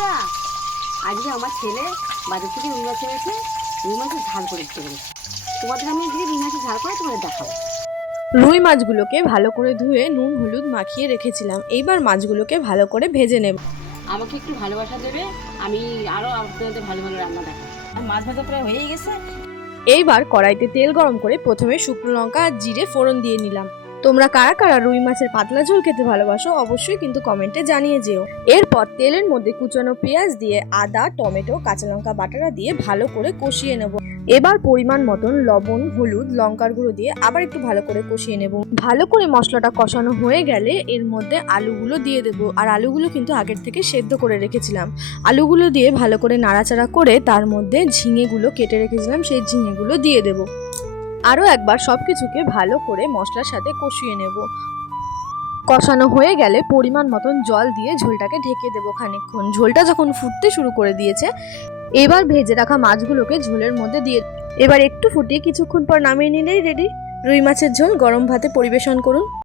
বন্ধুরা, আজকে আমার ছেলে বাজার থেকে রুই মাছ এনেছে। রুই মাছের ঝাল করে দিতে বলেছে। তোমাদের আমি আজকে রুই মাছের ঝাল করে তোমাদের দেখাবো। রুই মাছগুলোকে ভালো করে ধুয়ে নুন হলুদ মাখিয়ে রেখেছিলাম। এইবার মাছগুলোকে ভালো করে ভেজে নেব। আমাকে একটু ভালোবাসা দেবে, আমি আরও আপনাদের ভালো ভালো রান্না দেখাবো। আর মাছ ভাজা প্রায় হয়েই গেছে। এইবার কড়াইতে তেল গরম করে প্রথমে শুকনো লঙ্কা আর জিরে ফোড়ন দিয়ে নিলাম। তোমরা কারা কারা রুই মাছের পাতলা ঝোল খেতে ভালোবাসো অবশ্যই কিন্তু কমেন্টে জানিয়ে যেও। এরপর তেলের মধ্যে কুচানো পেঁয়াজ দিয়ে আদা টমেটো কাঁচা লঙ্কা বাটাটা দিয়ে ভালো করে কষিয়ে নেব। এবার পরিমাণ মতন লবণ হলুদ লঙ্কার গুঁড়ো দিয়ে আবার একটু ভালো করে কষিয়ে নেব। ভালো করে মশলাটা কষানো হয়ে গেলে এর মধ্যে আলুগুলো দিয়ে দেবো। আর আলুগুলো কিন্তু আগের থেকে সেদ্ধ করে রেখেছিলাম। আলুগুলো দিয়ে ভালো করে নাড়াচাড়া করে তার মধ্যে ঝিঙেগুলো কেটে রেখেছিলাম, সেই ঝিঙেগুলো দিয়ে দেব। আরও একবার সবকিছুকে ভালো করে মশলার সাথে কষিয়ে নেব। কষানো হয়ে গেলে পরিমাণ মতন জল দিয়ে ঝোলটাকে ঢেকে দেবো খানিকক্ষণ। ঝোলটা যখন ফুটতে শুরু করে দিয়েছে, এবার ভেজে রাখা মাছগুলোকে ঝোলের মধ্যে দিয়ে এবার একটু ফুটিয়ে কিছুক্ষণ পর নামিয়ে নিলেই রেডি রুই মাছের ঝোল। গরম ভাতে পরিবেশন করুন।